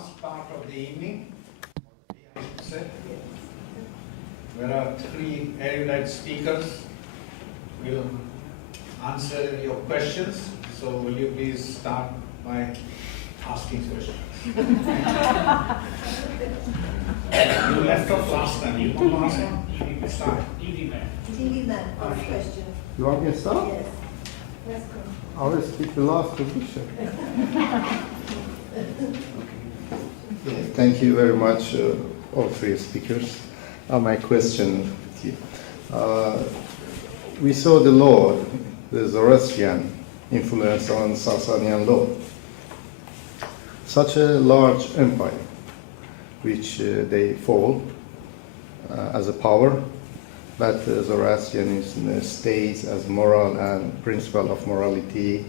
last part of the evening, I should say. There are three erudite speakers who will answer your questions. So will you please start by asking questions? You left off last time. You want to ask one? You start. TV man, first question. You want me to start? Yes. Let's go. I will speak the last position. Thank you very much, all three speakers. My question with you. We saw the law, the Zoroastrian influence on Sasanian law. Such a large empire, which they fall as a power, but Zoroastrianism stays as moral and principle of morality,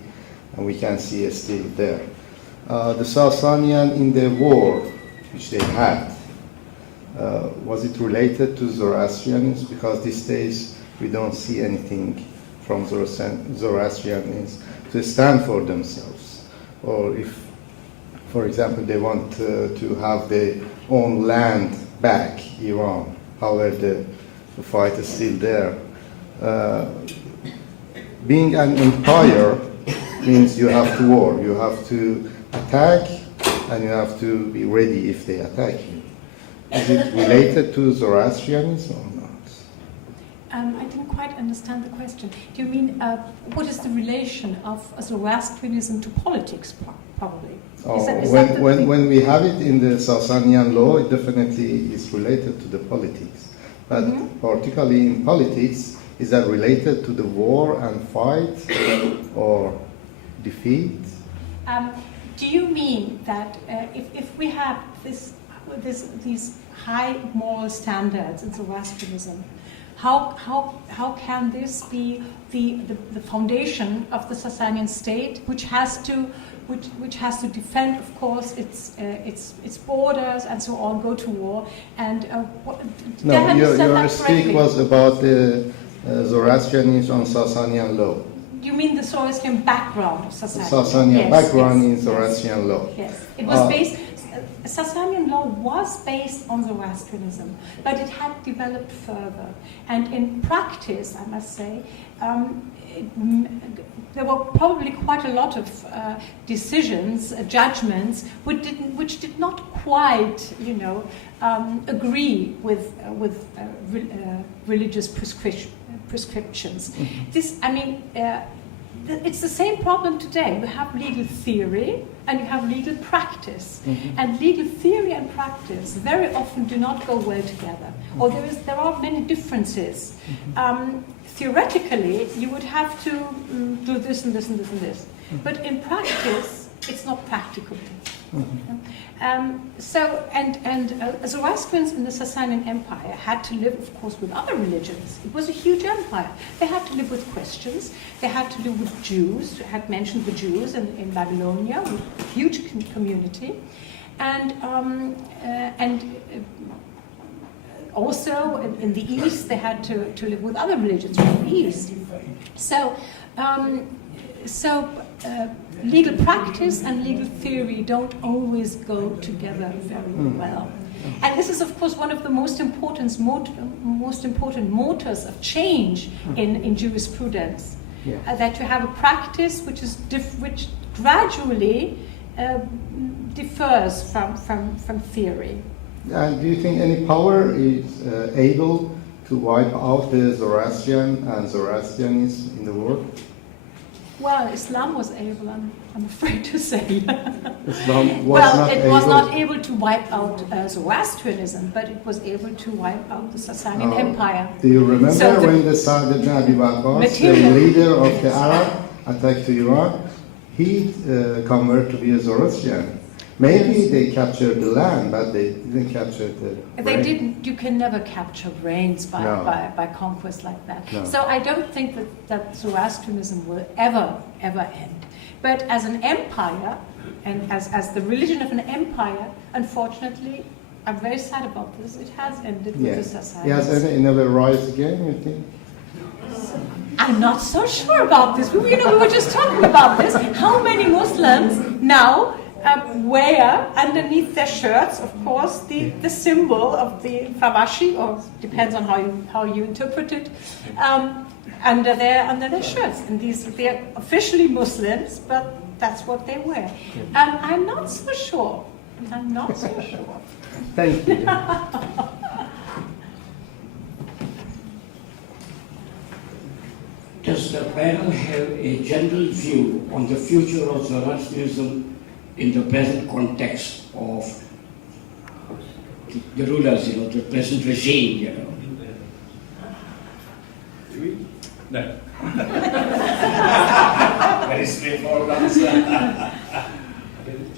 and we can see it still there. The Sasanian in the war which they had, was it related to Zoroastrianism? Because these days we don't see anything from Zoroastrianism to stand for themselves. Or if, for example, they want to have their own land back, Iran, however the fight is still there. Being an empire means you have to war, you have to attack, and you have to be ready if they attack you. Is it related to Zoroastrianism or not? I didn't quite understand the question. Do you mean what is the relation of Zoroastrianism to politics, probably? When we have it in the Sasanian law, it definitely is related to the politics. But particularly in politics, is that related to the war and fight or defeat? Do you mean that if we have these high moral standards in Zoroastrianism, how can this be the foundation of the Sasanian state, which has to defend, of course, its borders and so on, go to war and no, your speak was about the Zoroastrianism on Sasanian law. You mean the Zoroastrian background of Sasanian? The Sasanian background in Zoroastrian law. Yes, it was based. Sasanian law was based on Zoroastrianism, but it had developed further. And in practice, I must say, there were probably quite a lot of decisions, judgments, which did not quite, agree with religious prescriptions. It's the same problem today. You have legal theory and you have legal practice. And legal theory and practice very often do not go well together. Or there are many differences. Theoretically, you would have to do this and this and this and this. But in practice, it's not practical. Zoroastrians in the Sasanian Empire had to live, of course, with other religions. It was a huge empire. They had to live with Christians. They had to live with Jews. I had mentioned the Jews in Babylonia, a huge community, and also in the East they had to live with other religions from the East. Legal practice and legal theory don't always go together very well. And this is, of course, one of the most important motors of change in jurisprudence. That you have a practice which gradually differs from theory. And do you think any power is able to wipe out the Zoroastrian and Zoroastrianism in the world? Well, Islam was able, I'm afraid to say. Islam was not able to wipe out Zoroastrianism, but it was able to wipe out the Sasanian Empire. Do you remember when the Sa'd ibn Abi Waqqas, the leader of the Arab, attacked to Iran? He converted to be a Zoroastrian. Maybe they captured the land, but they didn't capture the brain. They didn't. You can never capture brains by conquest like that. No. So I don't think that Zoroastrianism will ever end. But as an empire, and as the religion of an empire, unfortunately, I'm very sad about this. It has ended with the Sassanids. Yes, and it never rise again, you think? I'm not so sure about this. We were just talking about this. How many Muslims now wear underneath their shirts, of course, the symbol of the Favashi, or depends on how you interpret it, under their shirts. And they're officially Muslims, but that's what they wear. And I'm not so sure. Thank you. Does the panel have a general view on the future of Zoroastrianism in the present context of the rulers, the present regime, No. Very straightforward answer.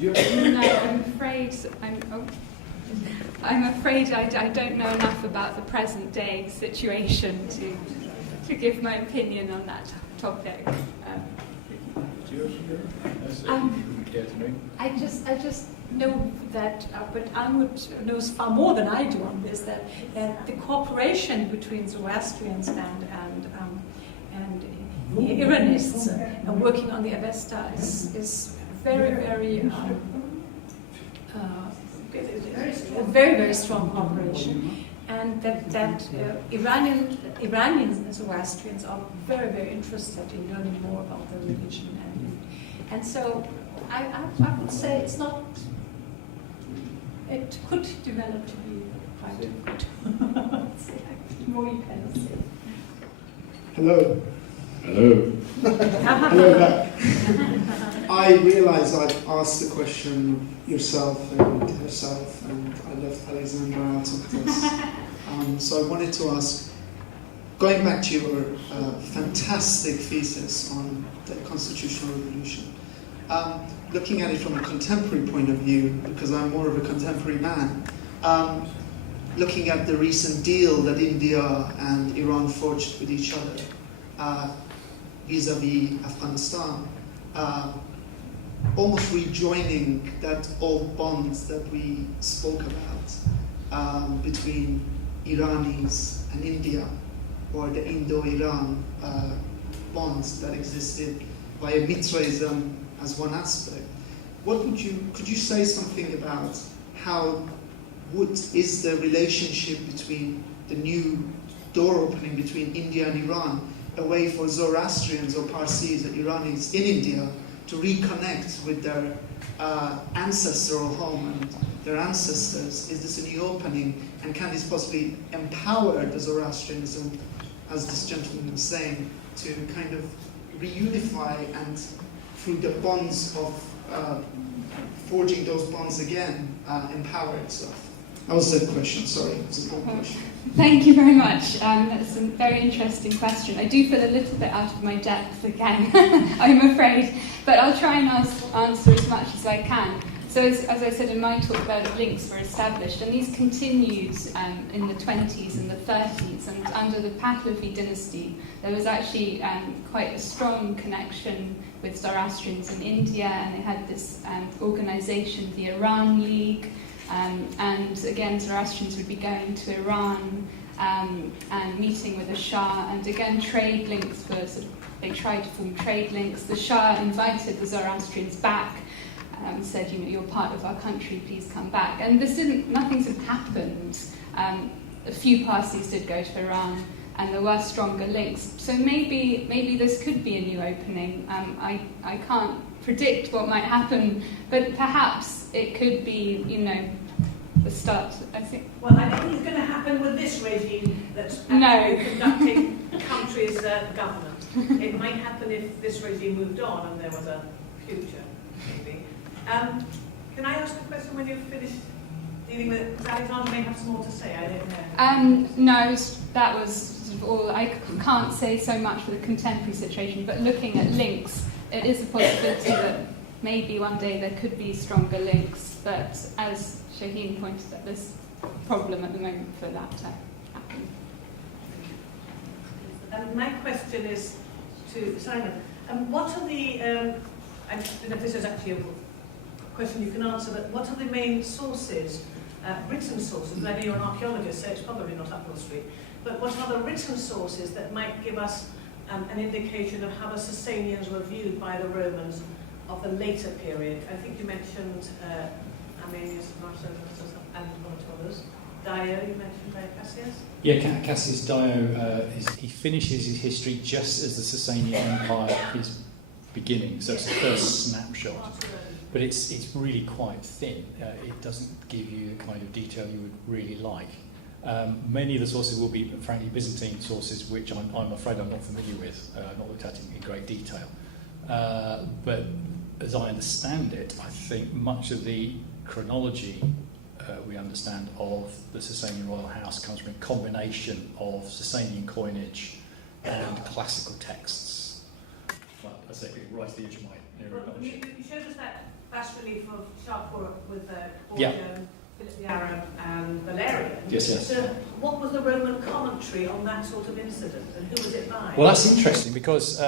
No, I'm afraid I don't know enough about the present day situation to give my opinion on that topic. I just know that, but Almut knows far more than I do on this, that the cooperation between Zoroastrians and Iranists working on the Avesta is very, very strong cooperation. And that Iranians and Zoroastrians are very, very interested in learning more about their religion, and so I would say it's not. It could develop to be quite good. More you can say. Hello. Hello. Hello back. I realise I've asked the question yourself and herself, and I left Alexandra out of this. So I wanted to ask, going back to your fantastic thesis on the constitutional revolution, looking at it from a contemporary point of view, because I'm more of a contemporary man, looking at the recent deal that India and Iran forged with each other, vis-a-vis Afghanistan, almost rejoining that old bond that we spoke about between Iranis and India, or the Indo-Iran bonds that existed via Mitraism as one aspect. Could you say something about is the relationship between the new door opening between India and Iran a way for Zoroastrians or Parsis or Iranis in India to reconnect with their ancestral home and their ancestors? Is this a new opening, and can this possibly empower the Zoroastrianism, as this gentleman was saying, to kind of reunify and through the bonds of forging those bonds again, empower itself? That was the question, sorry, it was a long question. Thank you very much. That's a very interesting question. I do feel a little bit out of my depth again, I'm afraid, but I'll try and answer as much as I can. So as I said in my talk, about links were established, and these continued in the 20s and the 30s, and under the Pahlavi dynasty, there was actually quite a strong connection with Zoroastrians in India, and they had this organisation, the Iran League, and again, Zoroastrians would be going to Iran and meeting with the Shah, and again, trade links were they tried to form trade links. The Shah invited the Zoroastrians back, said, you're part of our country, please come back. And nothing sort of happened. A few Parsis did go to Iran, and there were stronger links. So maybe this could be a new opening. I can't predict what might happen, but perhaps it could be, the start, I think. Well, I don't think it's going to happen with this regime that's conducting the country's government. It might happen if this regime moved on and there was a future, maybe. Can I ask a question when you've finished dealing with it? Because Alexandra may have some more to say, I don't know. No, that was sort of all. I can't say so much for the contemporary situation, but looking at links, it is a possibility that maybe one day there could be stronger links, but as Shaheen pointed out, there's a problem at the moment for that to happen. My question is to Simon. What are the, I don't know if this is actually a question you can answer, but what are the main sources, written sources? I know you're an archaeologist, so it's probably not up your street, but what are the written sources that might give us an indication of how the Sasanians were viewed by the Romans of the later period. I think you mentioned Armenius and one or two others. Dio, you mentioned Cassius? Yeah, Cassius Dio, he finishes his history just as the Sasanian Empire is beginning, so it's the first snapshot. But it's really quite thin. It doesn't give you the kind of detail you would really like. Many of the sources will be, frankly, Byzantine sources, which I'm afraid I'm not familiar with. I've not looked at in great detail. But as I understand it, I think much of the chronology we understand of the Sasanian royal house comes from a combination of Sasanian coinage and classical texts. Well, I say right at the edge of my You showed us that bas relief of Shapur with Yeah. Philip the Arab and Valerian. Yes. So what was the Roman commentary on that sort of incident, and who was it by? Well, that's interesting because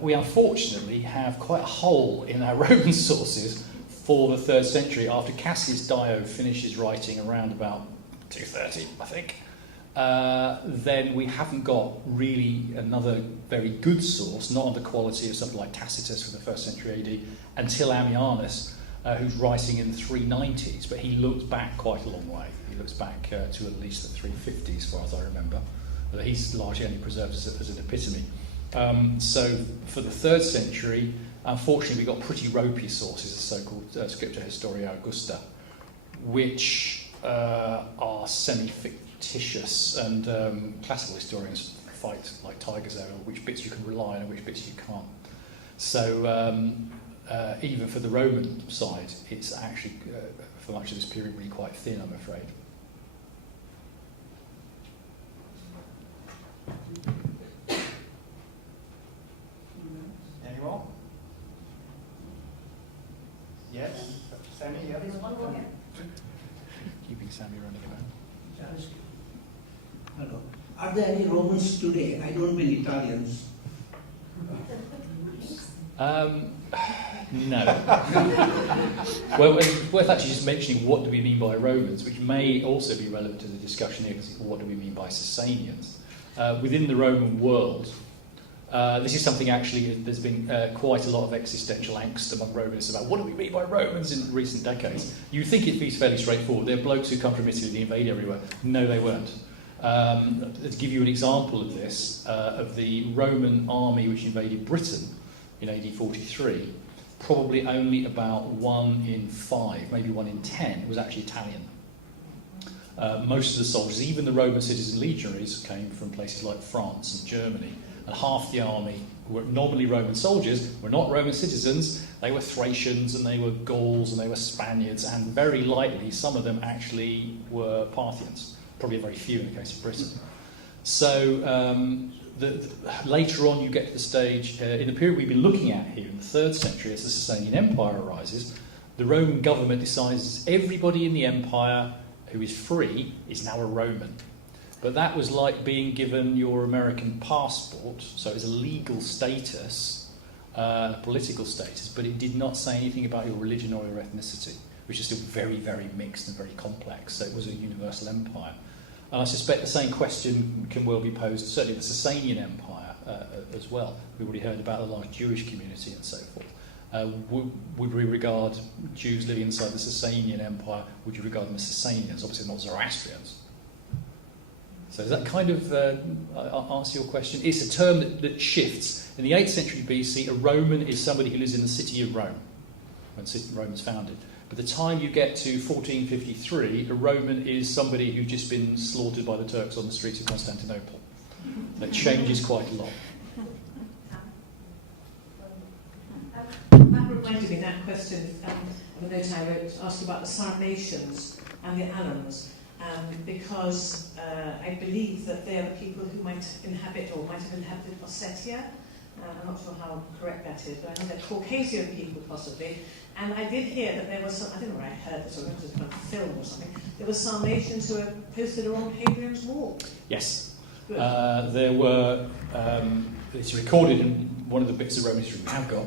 we unfortunately have quite a hole in our Roman sources for the 3rd century. After Cassius Dio finishes writing around about 230, I think, then we haven't got really another very good source, not of the quality of something like Tacitus from the 1st century AD, until Ammianus, who's writing in the 390s, but he looks back quite a long way. He looks back to at least the 350s, as far as I remember. But he's largely only preserved as an epitome. So for the 3rd century, unfortunately, we got pretty ropey sources, the so-called Scripta Historia Augusta, which are semi-fictitious, and classical historians fight like tigers over which bits you can rely on and which bits you can't. So even for the Roman side, it's actually, for much of this period, really quite thin, I'm afraid. Any more? Yes? Sammy, yeah? Keeping Sammy running around. Hello. Are there any Romans today? I don't mean Italians. No. Well, it's worth actually just mentioning what do we mean by Romans, which may also be relevant to the discussion here, because what do we mean by Sasanians? Within the Roman world, this is something actually, there's been quite a lot of existential angst among Romans about what do we mean by Romans in recent decades. You'd think it'd be fairly straightforward. They're blokes who come from Italy, they invade everywhere. No, they weren't. To give you an example of this, of the Roman army which invaded Britain in AD 43, probably only about 1 in 5, maybe 1 in 10, was actually Italian. Most of the soldiers, even the Roman citizen legionaries, came from places like France and Germany, and half the army who were nominally Roman soldiers were not Roman citizens. They were Thracians and they were Gauls and they were Spaniards, and very likely some of them actually were Parthians, probably very few in the case of Britain. So later on you get to the stage, in the period we've been looking at here, in the 3rd century, as the Sasanian Empire arises, the Roman government decides everybody in the empire who is free is now a Roman. But that was like being given your American passport, so it was a legal status, political status, but it did not say anything about your religion or your ethnicity, which is still very, very mixed and very complex, so it was a universal empire. And I suspect the same question can well be posed, certainly the Sasanian Empire as well. We've already heard about the large Jewish community and so forth. Would we regard Jews living inside the Sasanian Empire, would you regard them as Sasanians? Obviously not Zoroastrians. So does that kind of answer your question? It's a term that shifts. In the 8th century BC, a Roman is somebody who lives in the city of Rome, when Rome was founded. By the time you get to 1453, a Roman is somebody who's just been slaughtered by the Turks on the streets of Constantinople. That changes quite a lot. That reminded me, that question of a note I wrote, asking about the Sarmatians and the Alans, because I believe that they are the people who might inhabit or might have inhabited Ossetia. I'm not sure how correct that is, but I know they're Caucasian people possibly. And I did hear that there was some, I don't know where I heard this, or it was a film or something, there were Sarmatians who were posted along Hadrian's Wall. Yes. Good. There were, it's recorded in one of the bits of Roman history we have got,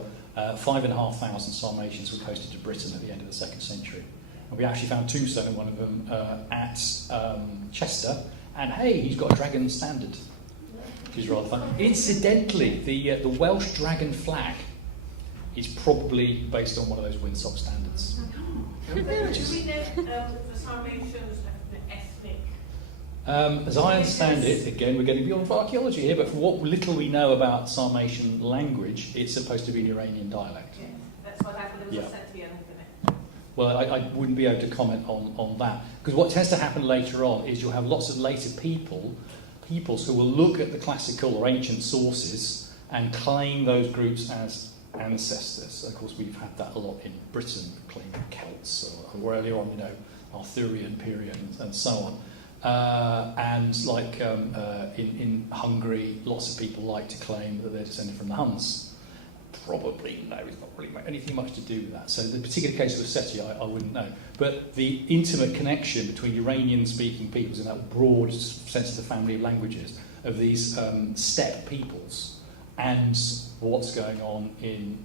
5,500 Sarmatians were posted to Britain at the end of the 2nd century. And we actually found a tombstone in one of them at Chester, and hey, he's got a dragon standard, which is rather fun. Incidentally, the Welsh dragon flag is probably based on one of those windsock standards. Do we know the Sarmatians ethnic? As I understand it, again, we're getting beyond archaeology here, but for what little we know about Sarmatian language, it's supposed to be an Iranian dialect. Yeah, that's what happened. There was a Setian in it. Well, I wouldn't be able to comment on that, because what tends to happen later on is you'll have lots of later peoples who will look at the classical or ancient sources and claim those groups as ancestors. Of course, we've had that a lot in Britain, claiming Celts, or earlier on, Arthurian period and so on. And like in Hungary, lots of people like to claim that they're descended from the Huns. Probably no, it's not really anything much to do with that. So the particular case of Osseti, I wouldn't know. But the intimate connection between Iranian-speaking peoples in that broad sense of the family of languages of these steppe peoples and what's going on in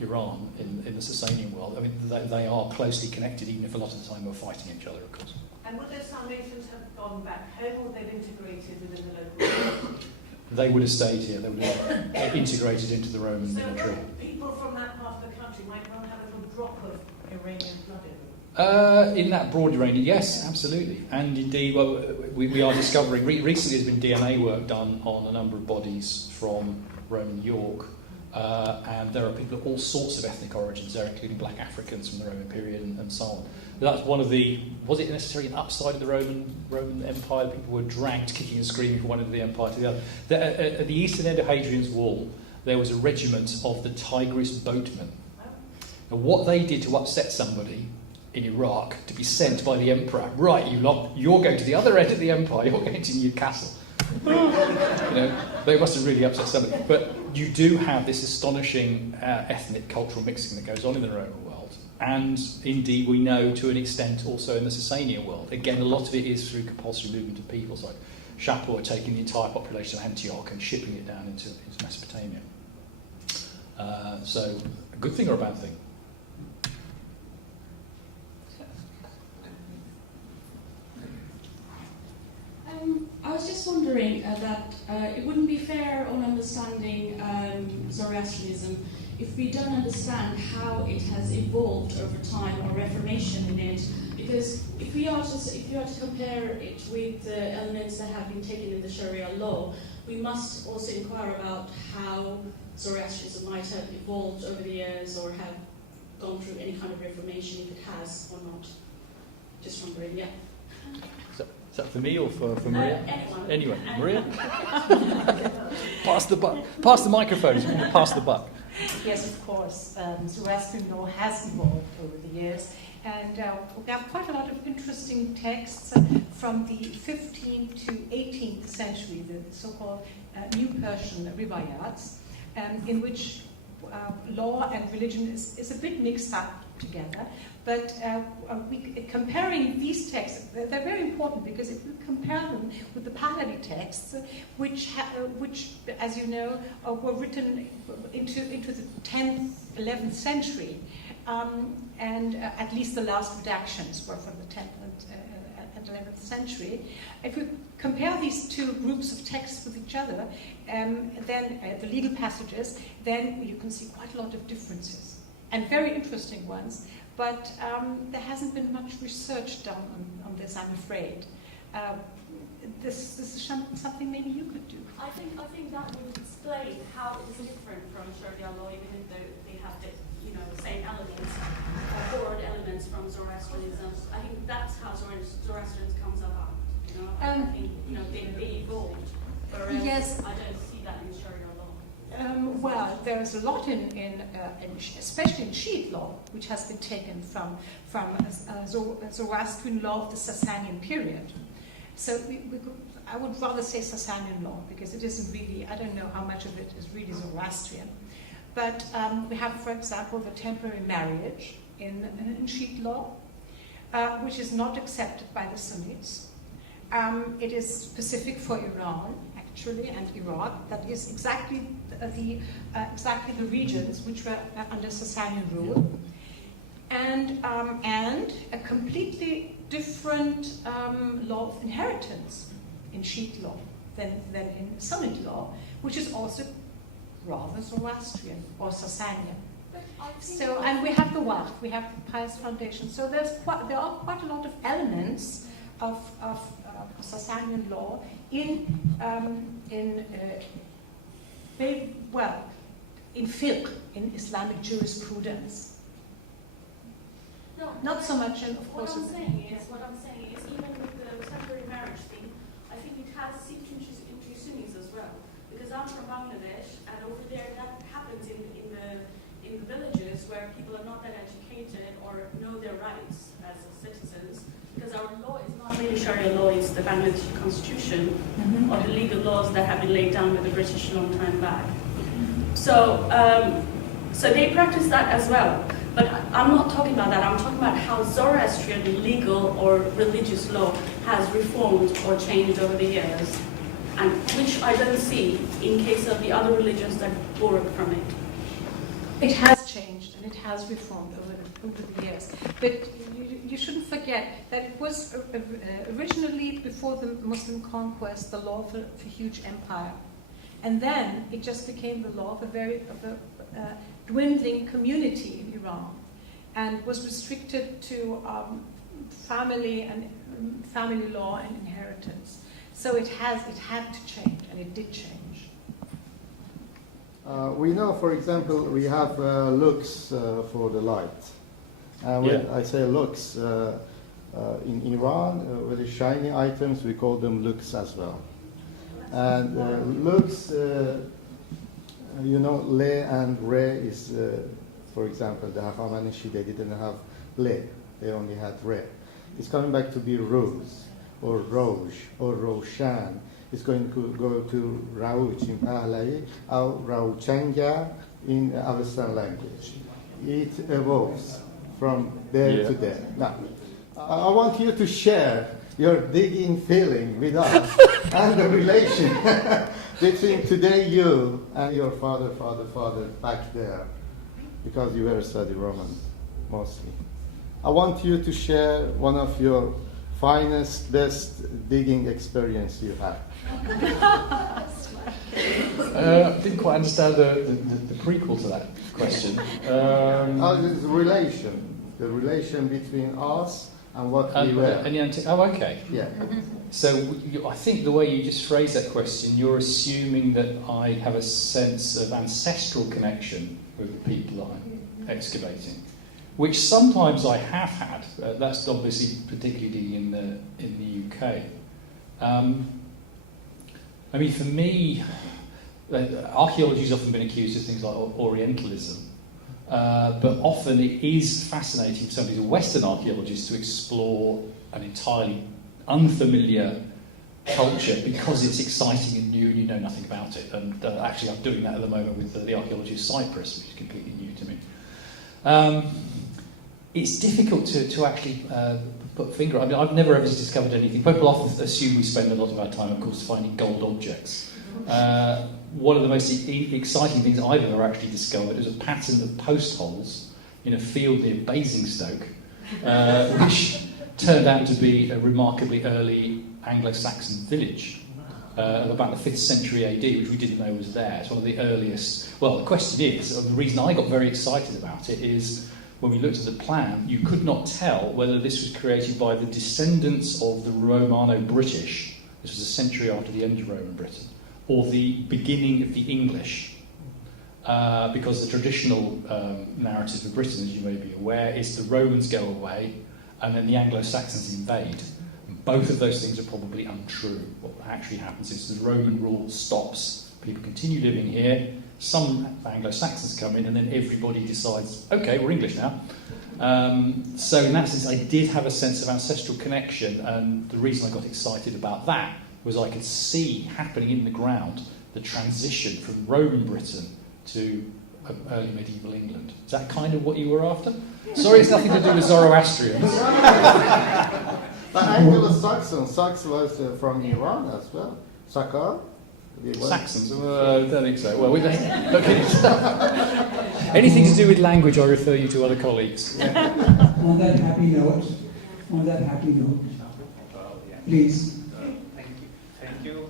Iran, in the Sasanian world, I mean, they are closely connected, even if a lot of the time we're fighting each other, of course. And would those Sarmatians have gone back home, or they've integrated within the local community? They would have stayed here. They would have integrated into the Roman military. So people from that part of the country might well have a little drop of Iranian blood in them. In that broad Iranian, yes, absolutely. And indeed, well, we are discovering, recently there's been DNA work done on a number of bodies from Roman York, and there are people of all sorts of ethnic origins there, including black Africans from the Roman period and so on. But that's one of the, was it necessarily an upside of the Roman Empire? People were dragged kicking and screaming from one end of the empire to the other. At the eastern end of Hadrian's Wall, there was a regiment of the Tigris boatmen. And what they did to upset somebody in Iraq to be sent by the emperor, right, you lot, you're going to the other end of the empire, you're going to Newcastle. They must have really upset somebody. But you do have this astonishing ethnic cultural mixing that goes on in the Roman world. And indeed, we know to an extent also in the Sasanian world. Again, a lot of it is through compulsory movement of peoples, like Shapur taking the entire population of Antioch and shipping it down into Mesopotamia. So, a good thing or a bad thing? I was just wondering that it wouldn't be fair on understanding Zoroastrianism if we don't understand how it has evolved over time or reformation in it. Because if you are to compare it with the elements that have been taken in the Sharia law, we must also inquire about how Zoroastrianism might have evolved over the years or have gone through any kind of reformation, if it has or not. Just wondering, yeah. Is that for me or for Maria? Anyone. Anyway, Maria? Pass the microphone. Pass the buck. Yes, of course. Zoroastrian law has evolved over the years, and we have quite a lot of interesting texts from the 15th to 18th century, the so-called New Persian riwayats, in which law and religion is a bit mixed up together. But comparing these texts, they're very important, because if we compare them with the Pahlavi texts, which as you know, were written into the 10th, 11th century, and at least the last redactions were from the 10th and 11th century. If we compare these two groups of texts with each other, then the legal passages, then you can see quite a lot of differences, and very interesting ones. But there hasn't been much research done on this, I'm afraid. This is something maybe you could do. I think that would explain how it is different from Sharia law, even though they have the same elements, borrowed elements from Zoroastrianism. I think that's how Zoroastrianism comes about. I think they evolved. Whereas yes. I don't see that in Sharia law. Well, there is a lot in especially in Shiite law, which has been taken from Zoroastrian law of the Sasanian period. So I would rather say Sasanian law, because it isn't really, I don't know how much of it is really Zoroastrian. But we have, for example, the temporary marriage in Shiite law, which is not accepted by the Sunnis. It is specific for Iran, actually, and Iraq. That is exactly the regions which were under Sasanian rule, and a completely different law of inheritance in Shiite law than in Sunnite law, which is also rather Zoroastrian or Sasanian. But So, and we have the Waqf, we have the Pious Foundation. So there are quite a lot of elements of Sasanian law in fiqh, in Islamic jurisprudence. No, Not so much in, of what course. I'm saying is even with the temporary marriage thing, I think it has seeped into Sunnis as well. Because I'm from Bangladesh, and over there that happens in the villages where people are not that educated or know their rights as citizens. Because our law is not really Sharia law, it's the Bangladeshi constitution or the legal laws that have been laid down by the British a long time back. So, so they practice that as well. But I'm not talking about that. I'm talking about how Zoroastrian legal or religious law has reformed or changed over the years, and which I don't see in case of the other religions that borrowed from it. It has changed and it has reformed over the years. But you shouldn't forget that it was originally, before the Muslim conquest, the law of a huge empire. And then it just became the law of a dwindling community in Iran, and was restricted to family law and inheritance. So it had to change, and it did change. We know, for example, we have looks for the light. When I say looks, in Iran, with the shiny items, we call them looks as well. And looks, you know, le and re is, for example, the Haqamanishi, they didn't have le, they only had re. It's coming back to be rose, or roj, or roshan. It's going to go to rauj in Pahlavi, or rauchanga in Avestan language. It evolves from there to there. Now, I want you to share your digging feeling with us and the relation between today you and your father back there, because you were studying Roman mostly. I want you to share one of your finest, best digging experience you had. I didn't quite understand the prequel to that question. The relation between us and what we were. Okay. Yeah. So I think the way you just phrased that question, you're assuming that I have a sense of ancestral connection with the people that I'm excavating, which sometimes I have had. That's obviously particularly in the UK. I mean, for me, archaeology has often been accused of things like Orientalism, but often it is fascinating for somebody who's a Western archaeologist to explore an entirely unfamiliar culture because it's exciting and new and you know nothing about it. And actually I'm doing that at the moment with the archaeology of Cyprus, which is completely new to me. It's difficult to actually put a finger on. I mean, I've never ever discovered anything. People often assume we spend a lot of our time, of course, finding gold objects. One of the most exciting things I've ever actually discovered is a pattern of post holes in a field near Basingstoke, which turned out to be a remarkably early Anglo-Saxon village of about the 5th century AD, which we didn't know was there. It's one of the earliest. Well, the question is, the reason I got very excited about it is when we looked at the plan, you could not tell whether this was created by the descendants of the Romano-British, this was a century after the end of Roman Britain, or the beginning of the English. Because the traditional narrative of Britain, as you may be aware, is the Romans go away and then the Anglo-Saxons invade. And both of those things are probably untrue. What actually happens is the Roman rule stops. People continue living here. Some Anglo-Saxons come in and then everybody decides, okay, we're English now. So in that sense, I did have a sense of ancestral connection, and the reason I got excited about that was I could see happening in the ground the transition from Roman Britain to early medieval England. Is that kind of what you were after? Sorry, it's nothing to do with Zoroastrians. But Anglo-Saxon, Sax was from Iran as well. Sakar? Saxons? I don't think so. Well, anything to do with language, I refer you to other colleagues. On that happy note, please. Thank you,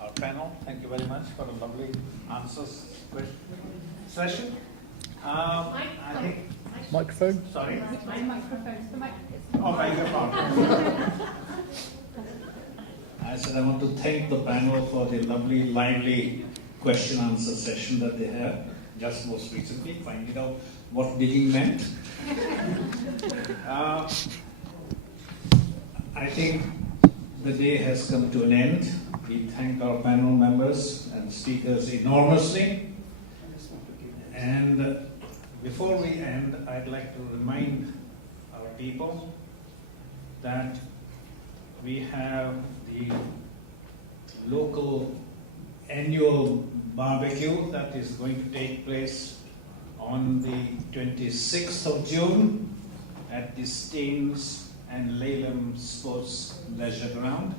our panel. Thank you very much for a lovely answers session. I think. Microphone? Sorry. Microphone. Oh, microphone. I said I want to thank the panel for the lovely, lively question-answer session that they had just most recently, finding out what digging meant. I think the day has come to an end. We thank our panel members and speakers enormously. And before we end, I'd like to remind our people that we have the local annual barbecue that is going to take place on the 26th of June at the Staines and Laleham Sports Leisure Ground,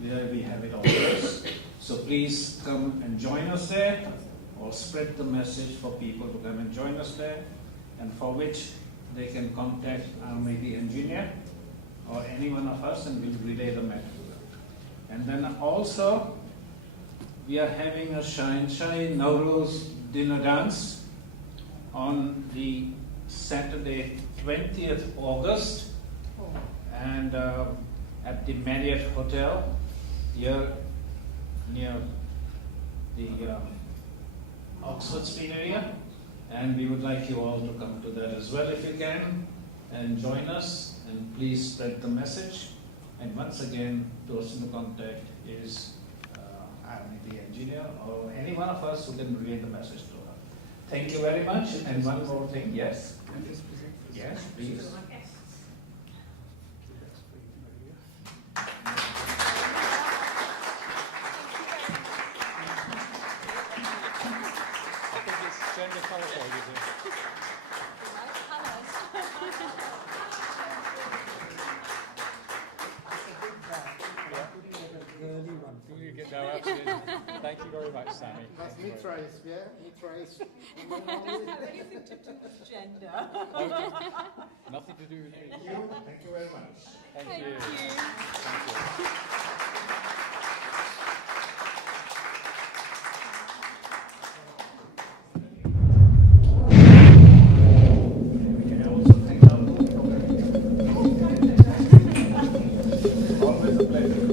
where we have it always. So please come and join us there, or spread the message for people to come and join us there, and for which they can contact maybe engineer or any one of us, and we'll relay the matter to them. And then also, we are having a Shai Nowruz dinner dance on the Saturday 20th August, and at the Marriott Hotel here near the Oxford Street area, and we would like you all to come to that as well if you can, and join us, and please spread the message. And once again, those in the contact is the engineer or any one of us who can relay the message to her. Thank you very much. And one more thing, yes? Yes, please. Thank you very much, Sammy. That's mid-race, yeah? Mid-race. Anything to do with gender. Okay. Nothing to do with me. Thank you very much. Thank you. Thank you. We can also thank our always a pleasure.